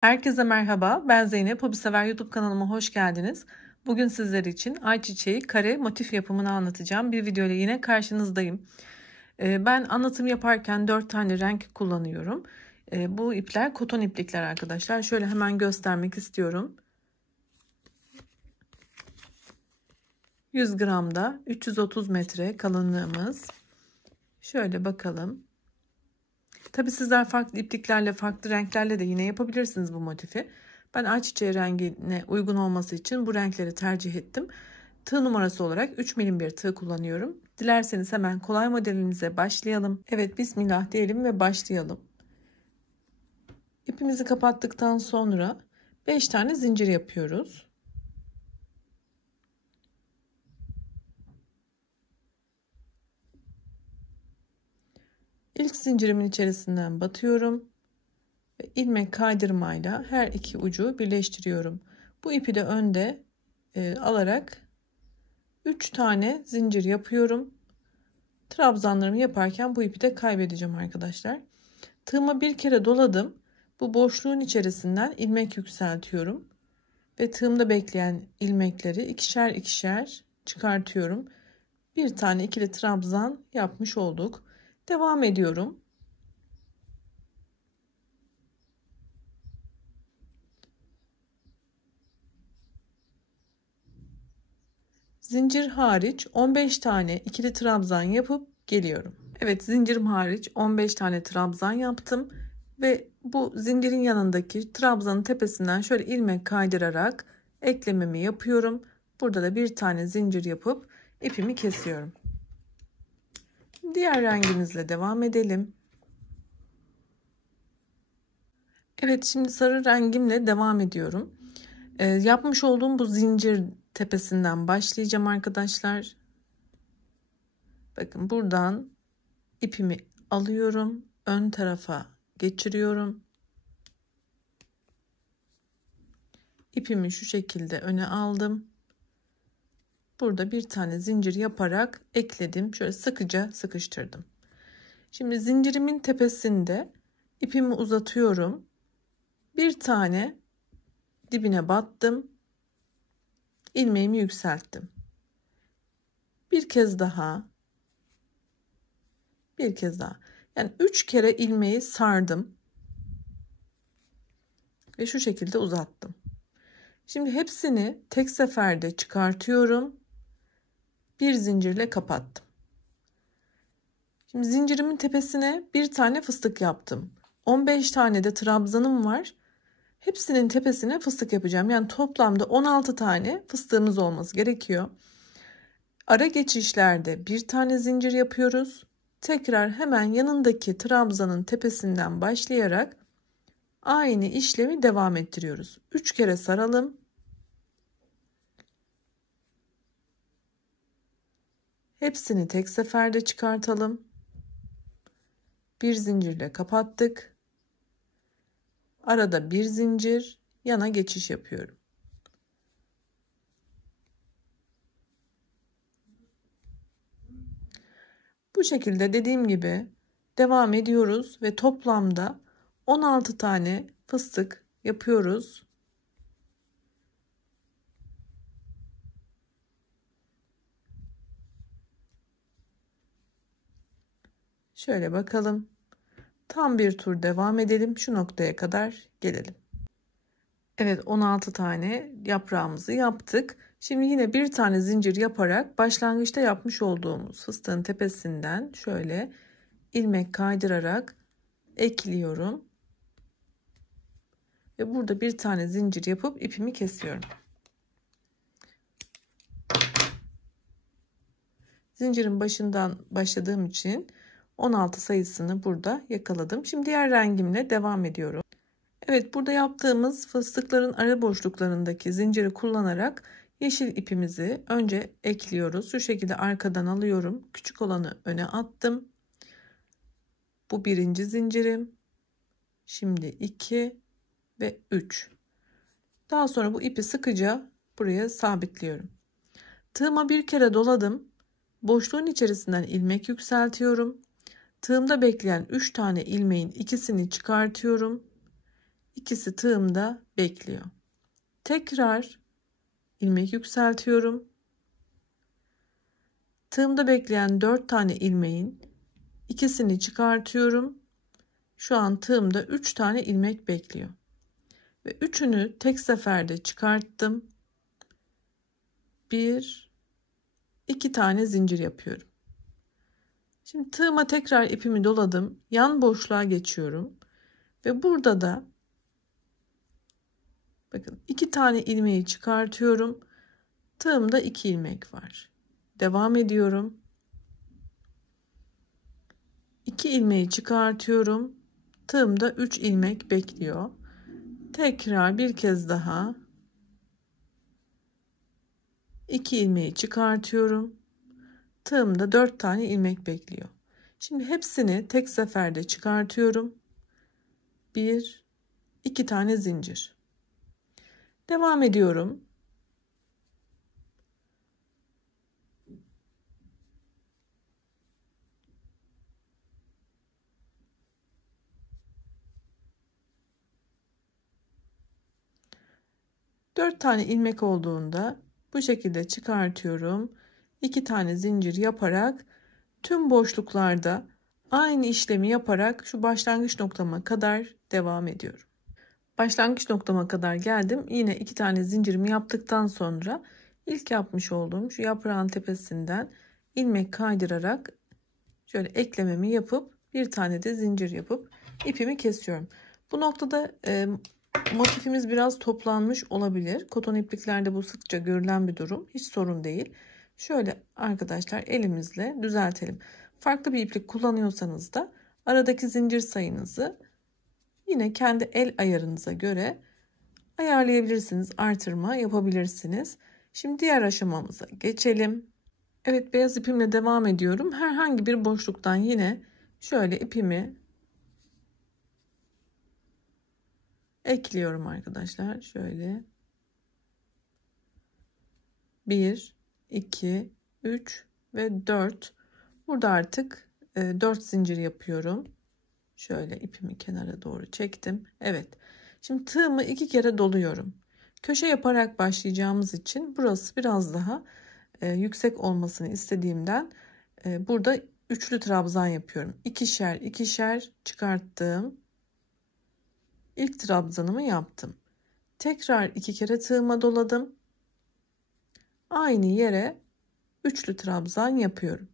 Herkese merhaba, ben Zeynep. Hobisever YouTube kanalıma hoş geldiniz. Bugün sizler için ayçiçeği kare motif yapımını anlatacağım. Bir video ile yine karşınızdayım. Ben anlatım yaparken 4 tane renk kullanıyorum. Bu ipler koton iplikler arkadaşlar. Şöyle hemen göstermek istiyorum. 100 gramda 330 metre kalınlığımız. Şöyle bakalım. Tabi sizler farklı ipliklerle, farklı renklerle de yine yapabilirsiniz bu motifi. Ben ayçiçeği rengine uygun olması için bu renkleri tercih ettim. Tığ numarası olarak 3 milim bir tığ kullanıyorum. Dilerseniz hemen kolay modelimize başlayalım. Evet, bismillah diyelim ve başlayalım. İpimizi kapattıktan sonra 5 tane zincir yapıyoruz. İlk zincirimin içerisinden batıyorum ve ilmek kaydırmayla her iki ucu birleştiriyorum. Bu ipi de önde alarak 3 tane zincir yapıyorum. Trabzanlarımı yaparken bu ipi de kaybedeceğim arkadaşlar. Tığıma bir kere doladım. Bu boşluğun içerisinden ilmek yükseltiyorum ve tığımda bekleyen ilmekleri ikişer ikişer çıkartıyorum. Bir tane ikili trabzan yapmış olduk. Devam ediyorum. Zincir hariç 15 tane ikili trabzan yapıp geliyorum. Evet, zincirim hariç 15 tane trabzan yaptım ve bu zincirin yanındaki trabzanın tepesinden şöyle ilmek kaydırarak eklememi yapıyorum. Burada da bir tane zincir yapıp ipimi kesiyorum. Diğer rengimizle devam edelim. Evet, şimdi sarı rengimle devam ediyorum. Yapmış olduğum bu zincir tepesinden başlayacağım arkadaşlar. Bakın, buradan ipimi alıyorum, ön tarafa geçiriyorum. İpimi şu şekilde öne aldım. Burada bir tane zincir yaparak ekledim. Şöyle sıkıca sıkıştırdım. Şimdi zincirimin tepesinde ipimi uzatıyorum. Bir tane dibine battım. İlmeğimi yükselttim. Bir kez daha. Bir kez daha. Yani 3 kere ilmeği sardım. Ve şu şekilde uzattım. Şimdi hepsini tek seferde çıkartıyorum. Bir zincirle kapattım. Şimdi zincirimin tepesine bir tane fıstık yaptım. 15 tane de trabzanım var. Hepsinin tepesine fıstık yapacağım. Yani toplamda 16 tane fıstığımız olması gerekiyor. Ara geçişlerde bir tane zincir yapıyoruz. Tekrar hemen yanındaki trabzanın tepesinden başlayarak aynı işlemi devam ettiriyoruz. 3 kere saralım. Hepsini tek seferde çıkartalım. Bir zincirle kapattık. Arada bir zincir, yana geçiş yapıyorum. Bu şekilde dediğim gibi devam ediyoruz ve toplamda 16 tane fıstık yapıyoruz. Şöyle bakalım. Tam bir tur devam edelim. Şu noktaya kadar gelelim. Evet, 16 tane yaprağımızı yaptık. Şimdi yine bir tane zincir yaparak başlangıçta yapmış olduğumuz fıstığın tepesinden şöyle ilmek kaydırarak ekliyorum. Ve burada bir tane zincir yapıp ipimi kesiyorum. Zincirin başından başladığım için 16 sayısını burada yakaladım. Şimdi diğer rengimle devam ediyorum. Evet, burada yaptığımız fıstıkların ara boşluklarındaki zinciri kullanarak yeşil ipimizi önce ekliyoruz. Şu şekilde arkadan alıyorum. Küçük olanı öne attım. Bu birinci zincirim. Şimdi 2 ve 3. Daha sonra bu ipi sıkıca buraya sabitliyorum. Tığıma bir kere doladım. Boşluğun içerisinden ilmek yükseltiyorum. Tığımda bekleyen 3 tane ilmeğin ikisini çıkartıyorum. İkisi tığımda bekliyor. Tekrar ilmek yükseltiyorum. Tığımda bekleyen 4 tane ilmeğin ikisini çıkartıyorum. Şu an tığımda 3 tane ilmek bekliyor. Ve üçünü tek seferde çıkarttım. 1 2 tane zincir yapıyorum. Şimdi tığıma tekrar ipimi doladım. Yan boşluğa geçiyorum. Ve burada da bakın 2 tane ilmeği çıkartıyorum. Tığımda 2 ilmek var. Devam ediyorum. 2 ilmeği çıkartıyorum. Tığımda 3 ilmek bekliyor. Tekrar bir kez daha 2 ilmeği çıkartıyorum. Tığımda 4 tane ilmek bekliyor. Şimdi hepsini tek seferde çıkartıyorum. 1 2 tane zincir. Devam ediyorum. Dört tane ilmek olduğunda bu şekilde çıkartıyorum. 2 tane zincir yaparak tüm boşluklarda aynı işlemi yaparak şu başlangıç noktama kadar devam ediyorum. Başlangıç noktama kadar geldim. Yine 2 tane zincirimi yaptıktan sonra ilk yapmış olduğum şu yaprağın tepesinden ilmek kaydırarak şöyle eklememi yapıp bir tane de zincir yapıp ipimi kesiyorum. Bu noktada motifimiz biraz toplanmış olabilir. Koton ipliklerde bu sıkça görülen bir durum. Hiç sorun değil. Şöyle arkadaşlar elimizle düzeltelim. Farklı bir iplik kullanıyorsanız da aradaki zincir sayınızı yine kendi el ayarınıza göre ayarlayabilirsiniz. Artırma yapabilirsiniz. Şimdi diğer aşamamıza geçelim. Evet, beyaz ipimle devam ediyorum. Herhangi bir boşluktan yine şöyle ipimi ekliyorum arkadaşlar. Şöyle 1 2 3 ve 4. Burada artık 4 zincir yapıyorum. Şöyle ipimi kenara doğru çektim. Evet. Şimdi tığımı 2 kere doluyorum. Köşe yaparak başlayacağımız için burası biraz daha yüksek olmasını istediğimden burada üçlü trabzan yapıyorum. İkişer ikişer çıkarttım. İlk trabzanımı yaptım. Tekrar 2 kere tığıma doladım. Aynı yere üçlü trabzan yapıyorum.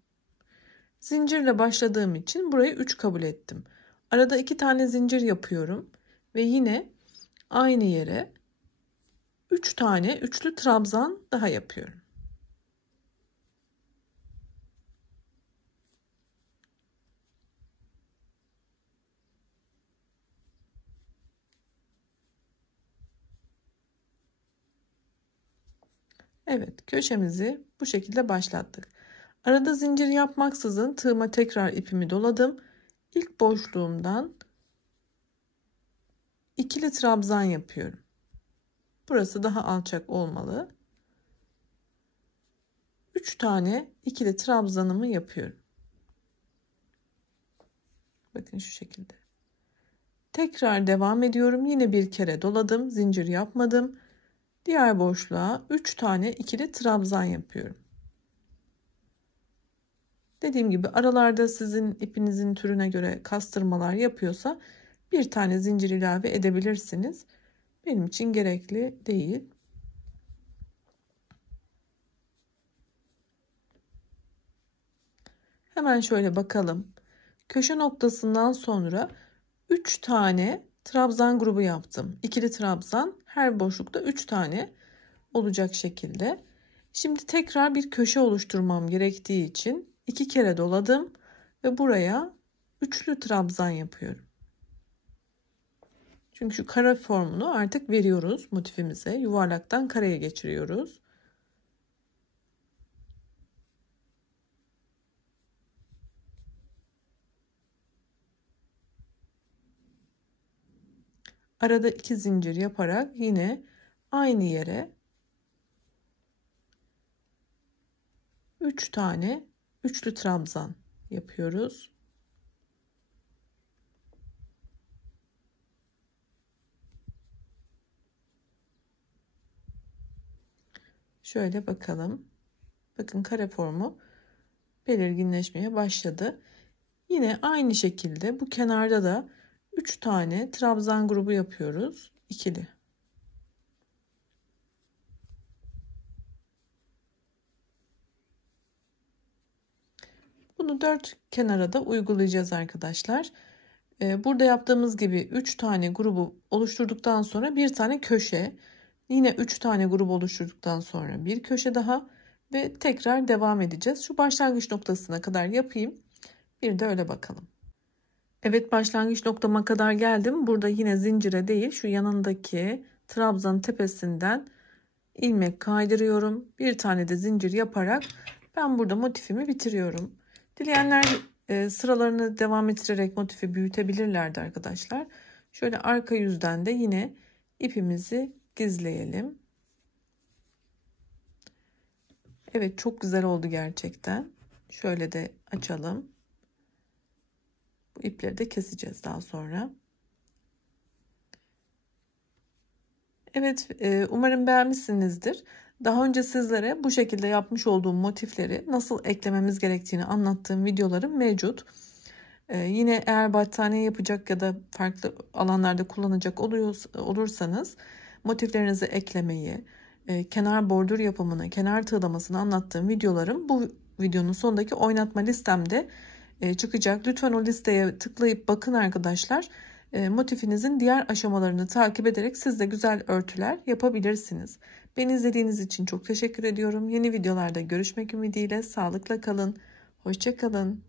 Zincirle başladığım için burayı 3 kabul ettim. Arada 2 tane zincir yapıyorum ve yine aynı yere 3 tane üçlü trabzan daha yapıyorum. Evet, köşemizi bu şekilde başlattık. Arada zincir yapmaksızın tığıma tekrar ipimi doladım. İlk boşluğumdan ikili trabzan yapıyorum. Burası daha alçak olmalı. 3 tane ikili trabzanımı yapıyorum. Bakın şu şekilde. Tekrar devam ediyorum. Yine bir kere doladım. Zincir yapmadım. Diğer boşluğa 3 tane ikili trabzan yapıyorum. Dediğim gibi aralarda sizin ipinizin türüne göre kastırmalar yapıyorsa bir tane zincir ilave edebilirsiniz. Benim için gerekli değil. Hemen şöyle bakalım. Köşe noktasından sonra 3 tane trabzan grubu yaptım. İkili trabzan, her boşlukta 3 tane olacak şekilde. Şimdi tekrar bir köşe oluşturmam gerektiği için 2 kere doladım ve buraya üçlü trabzan yapıyorum. Çünkü şu kare formunu artık veriyoruz motifimize. Yuvarlaktan kareye geçiriyoruz. Arada 2 zincir yaparak yine aynı yere 3 tane üçlü trabzan yapıyoruz. Şöyle bakalım. Bakın kare formu belirginleşmeye başladı. Yine aynı şekilde bu kenarda da 3 tane trabzan grubu yapıyoruz. İkili. Bunu 4 kenara da uygulayacağız arkadaşlar. Burada yaptığımız gibi 3 tane grubu oluşturduktan sonra bir tane köşe, yine 3 tane grup oluşturduktan sonra bir köşe daha ve tekrar devam edeceğiz. Şu başlangıç noktasına kadar yapayım. Bir de öyle bakalım. Evet, başlangıç noktama kadar geldim. Burada yine zincire değil, şu yanındaki trabzanın tepesinden ilmek kaydırıyorum. Bir tane de zincir yaparak ben burada motifimi bitiriyorum. Dileyenler sıralarını devam ettirerek motifi büyütebilirlerdi arkadaşlar. Şöyle arka yüzden de yine ipimizi gizleyelim. Evet, çok güzel oldu gerçekten. Şöyle de açalım. Bu ipleri de keseceğiz daha sonra. Evet, umarım beğenmişsinizdir. Daha önce sizlere bu şekilde yapmış olduğum motifleri nasıl eklememiz gerektiğini anlattığım videolarım mevcut. Yine eğer battaniye yapacak ya da farklı alanlarda kullanacak olursanız motiflerinizi eklemeyi, kenar bordür yapımını, kenar tığlamasını anlattığım videolarım bu videonun sonundaki oynatma listemde çıkacak. Lütfen o listeye tıklayıp bakın arkadaşlar. Motifinizin diğer aşamalarını takip ederek siz de güzel örtüler yapabilirsiniz. Beni izlediğiniz için çok teşekkür ediyorum. Yeni videolarda görüşmek ümidiyle sağlıkla kalın. Hoşça kalın.